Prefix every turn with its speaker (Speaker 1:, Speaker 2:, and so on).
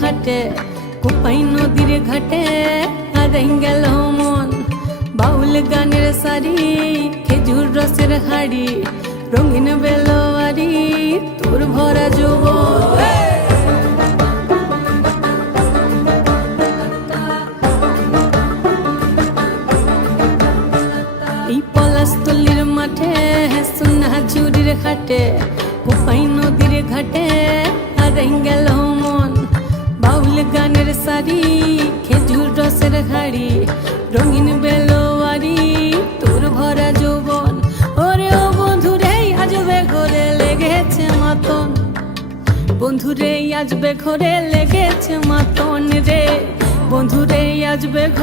Speaker 1: হাটে, কোপাই নদীর ঘাটে, হারাই গেল মন। বাউল গানের শাড়ি খেজুর রসের হাড়ি, রঙিন বেলোয়ারি, তোর ভরা যৌবন। এই পলাশতলির মাঠে, সোনা নদীর ঘাটে হারাই গেল মন বাউল গানের শাড়ি খেজুর রসের হাড়ি রঙিন বেলোয়ারি তোর ভরা যৌবন ওরে ও বন্ধুরে আজবে ঘরে লেগেছে মাতন বন্ধুরে আজবে ঘরে লেগেছে মাতন রে বন্ধুরে আজবে ঘরে